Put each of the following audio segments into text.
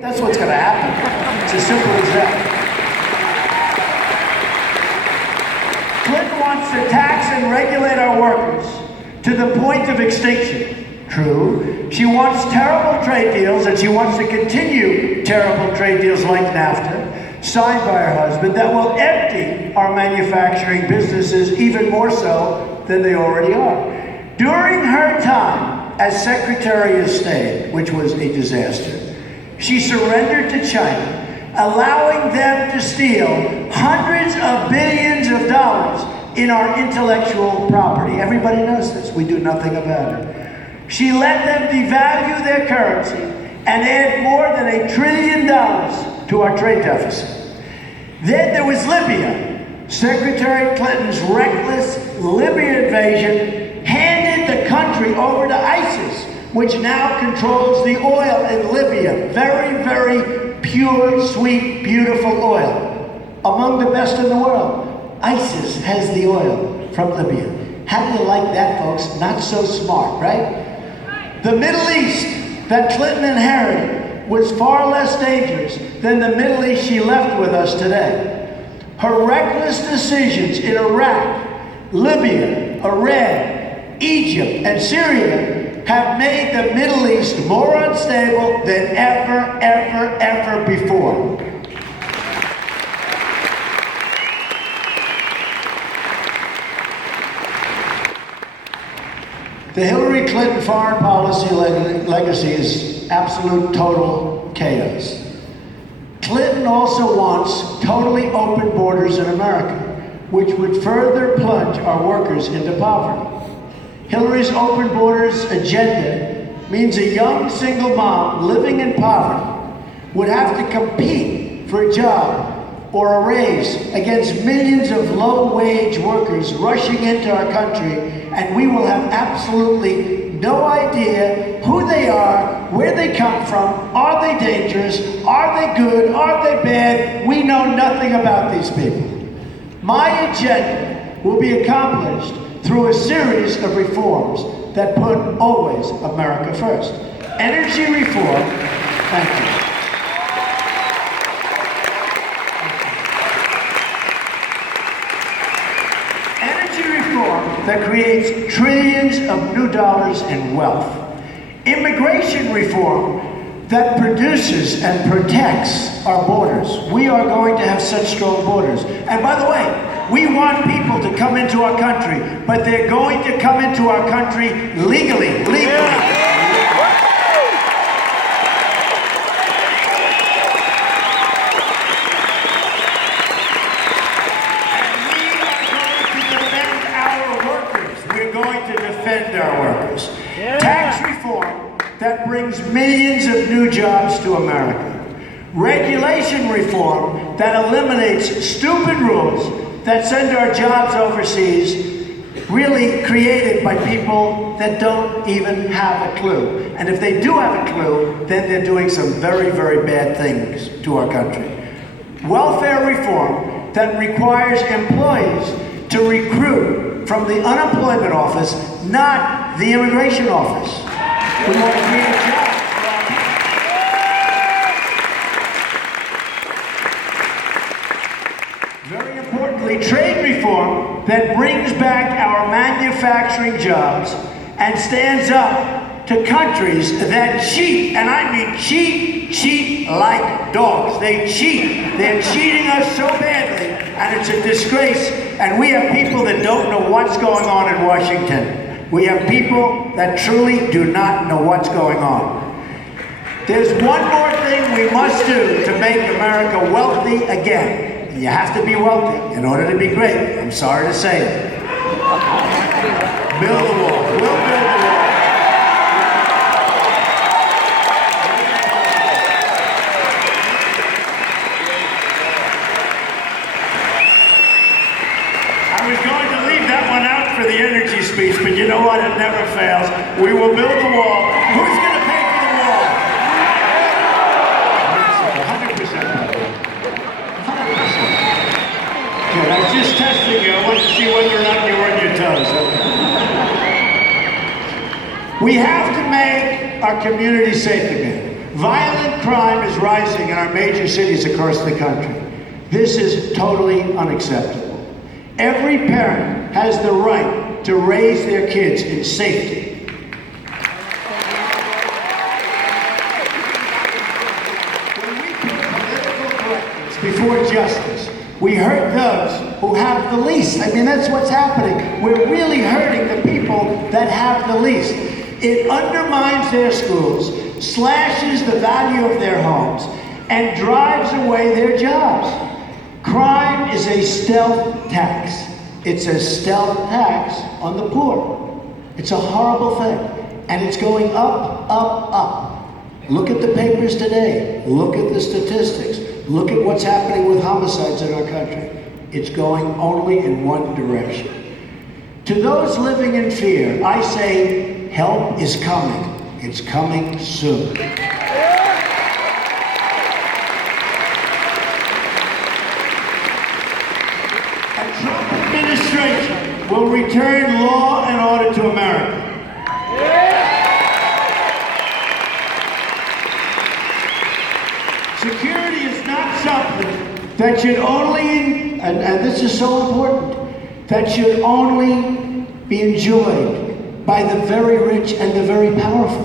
That's what's going to happen. It's as simple as that. Clinton wants to tax and regulate our workers to the point of extinction. True. She wants terrible trade deals, and she wants to continue terrible trade deals like NAFTA, signed by her husband, that will empty our manufacturing businesses even more so than they already are. During her time as Secretary of State, which was a disaster, she surrendered to China, allowing them to steal hundreds of billions of dollars in our intellectual property. Everybody knows this. We do nothing about it. She let them devalue their currency and add more than $1 trillion to our trade deficit. Then there was Libya. Secretary Clinton's reckless Libya invasion handed the country over to ISIS, which now controls the oil in Libya. Very, very pure, sweet, beautiful oil. Among the best in the world. ISIS has the oil from Libya. How do you like that, folks? Not so smart, right? The Middle East that Clinton inherited was far less dangerous than the Middle East she left with us today. Her reckless decisions in Iraq, Libya, Iran, Egypt, and Syria have made the Middle East more unstable than ever before. The Hillary Clinton foreign policy legacy is absolute total chaos. Clinton also wants totally open borders in America, which would further plunge our workers into poverty. Hillary's open borders agenda means a young single mom living in poverty would have to compete for a job or a raise against millions of low-wage workers rushing into our country, and we will have absolutely no idea who they are, where they come from, are they dangerous, are they good, are they bad? We know nothing about these people. My agenda will be accomplished through a series of reforms that put always America first. Energy reform, thank you. That creates trillions of new dollars in wealth. Immigration reform that produces and protects our borders. We are going to have such strong borders. And by the way, we want people to come into our country, but they're going to come into our country legally. Defend our workers. Yeah. Tax reform that brings millions of new jobs to America. Regulation reform that eliminates stupid rules that send our jobs overseas, really created by people that don't even have a clue. And if they do have a clue, then they're doing some very, very bad things to our country. Welfare reform that requires employees to recruit from the unemployment office, not the immigration office. We want to create jobs. Very importantly, trade reform that brings back our manufacturing jobs and stands up to countries that cheat, and I mean cheat like dogs. They cheat. They're cheating us so badly, and it's a disgrace. And we have people that don't know what's going on in Washington. We have people that truly do not know what's going on. There's one more thing we must do to make America wealthy again. You have to be wealthy in order to be great. I'm sorry to say it. Build the wall. We'll build the wall. For the energy speech, but you know what? It never fails. We will build the wall. Who's going to pay for the wall? 100%. 100%. Good. I was just testing you. I wanted to see whether or not you were on your toes. We have to make our community safe again. Violent crime is rising in our major cities across the country. This is totally unacceptable. Every parent has the right to raise their kids in safety. When we put political correctness before justice, we hurt those who have the least. I mean, that's what's happening. We're really hurting the people that have the least. It undermines their schools, slashes the value of their homes, and drives away their jobs. Crime is a stealth tax. It's a stealth tax on the poor. It's a horrible thing. And it's going up, up, up. Look at the papers today. Look at the statistics. Look at what's happening with homicides in our country. It's going only in one direction. To those living in fear, I say, help is coming. It's coming soon. A Trump administration will return law and order to America. Security is not something that should only, and this is so important, that should only be enjoyed by the very rich and the very powerful.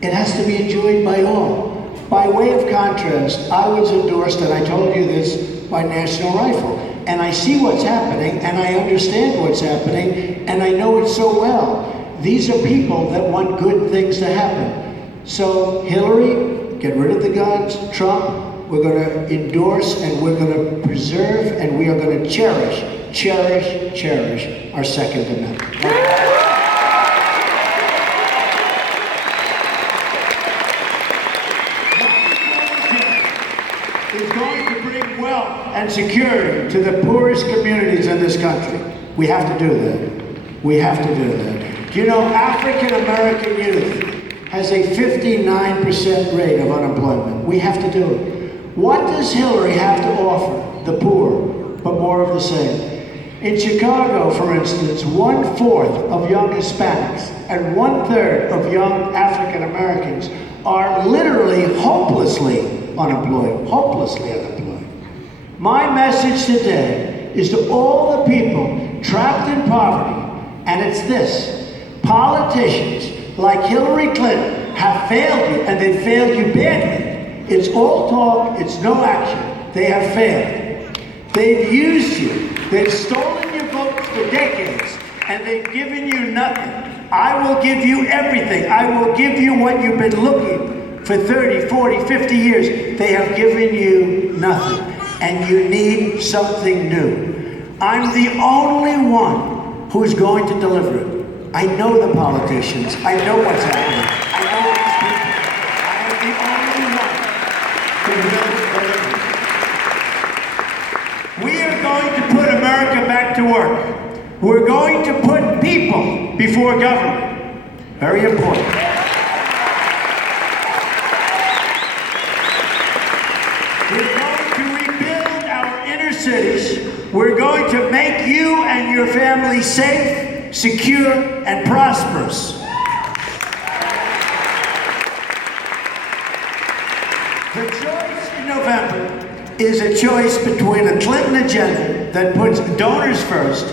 It has to be enjoyed by all. By way of contrast, I was endorsed, and I told you this, by National Rifle. And I see what's happening, and I understand what's happening, and I know it so well. These are people that want good things to happen. So Hillary, get rid of the guns. Trump, we're going to endorse, and we're going to preserve, and we are going to cherish, cherish, cherish our Second Amendment. Is going to bring wealth and security to the poorest communities in this country. We have to do that. We have to do that. Do you know African American youth has a 59% rate of unemployment? We have to do it. What does Hillary have to offer the poor, but more of the same? In Chicago, for instance, 1/4 of young Hispanics and 1/3 of young African Americans are literally hopelessly unemployed, hopelessly unemployed. My message today is to all the people trapped in poverty, and it's this: politicians like Hillary Clinton have failed you, and they failed you badly. It's all talk, it's no action. They have failed. They've used you, they've stolen your votes for decades, and they've given you nothing. I will give you everything. I will give you what you've been looking for 30, 40, 50 years. They have given you nothing, and you need something new. I'm the only one who's going to deliver it. I know the politicians. I know what's happening. I know these people. I am the only one who will deliver it. We are going to put America back to work. We're going to put people before government. Very important. Cities, we're going to make you and your family safe, secure, and prosperous. The choice in November is a choice between a Clinton agenda that puts donors first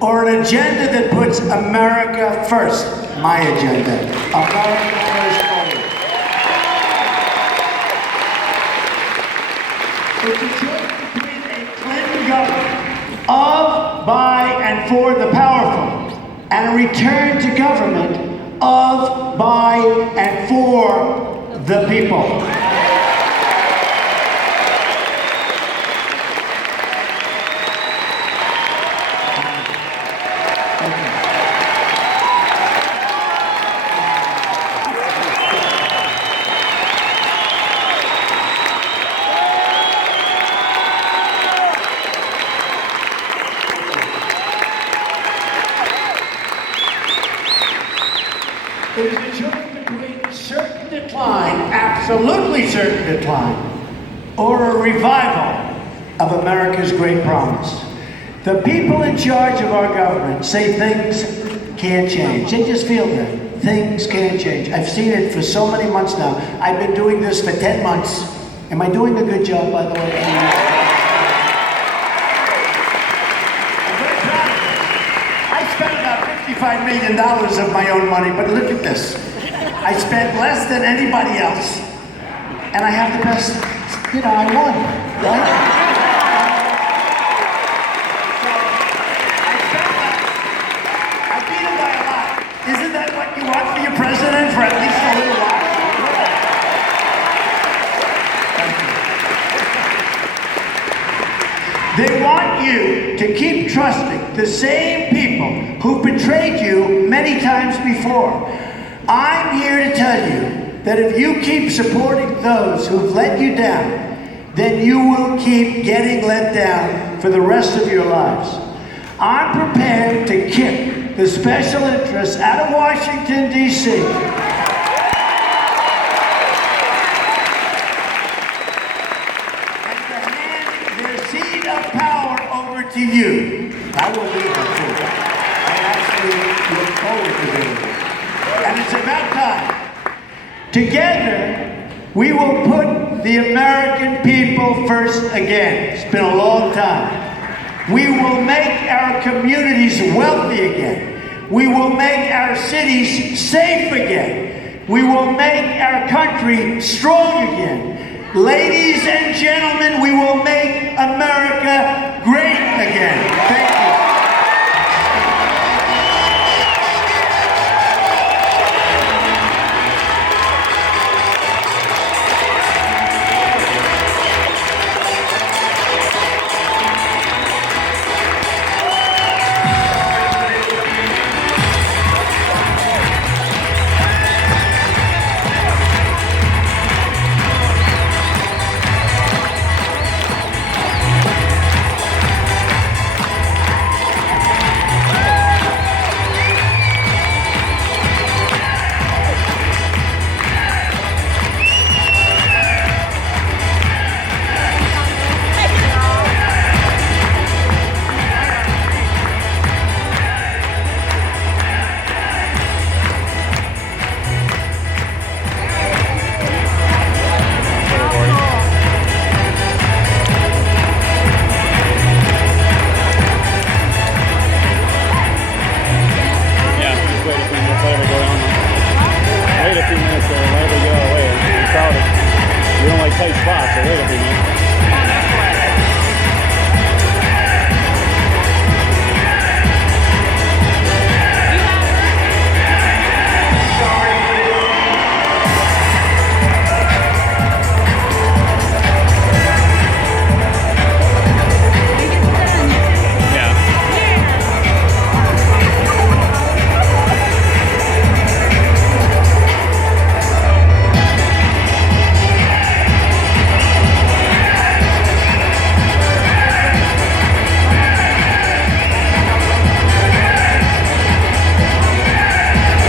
or an agenda that puts America first. My agenda. America first forward. It's a choice government of, by, and for the powerful, and a return to government of, by, and for the people. It is a choice between certain decline, absolutely certain decline, or a revival of America's great promise. The people in charge of our government say things can't change. They just feel that. things can change. I've seen it for so many months now. I've been doing this for 10 months. Am I doing a good job, by the way? I'm very proud of it. I spent about $55 million of my own money, but look at this. I spent less than anybody else, and I have the best, I won, right? Isn't that what you want for your president for at least a little while? They want you to keep trusting the same people who betrayed you many times before. I'm here to tell you that if you keep supporting those who've let you down, then you will keep getting let down for the rest of your lives. I'm prepared to kick the special interests out of Washington, D.C. and to hand their seat of power over to you. I will leave it too. I actually look forward to doing it. And it's about time. Together, we will put the American people first again. It's been a long time. We will make our communities wealthy again. We will make our cities safe again. We will make our country strong again. Ladies and gentlemen, we will make America great again. Thank you. Wait a few minutes or let it go away. I'm crowded. We don't like tight spots, so wait a few minutes.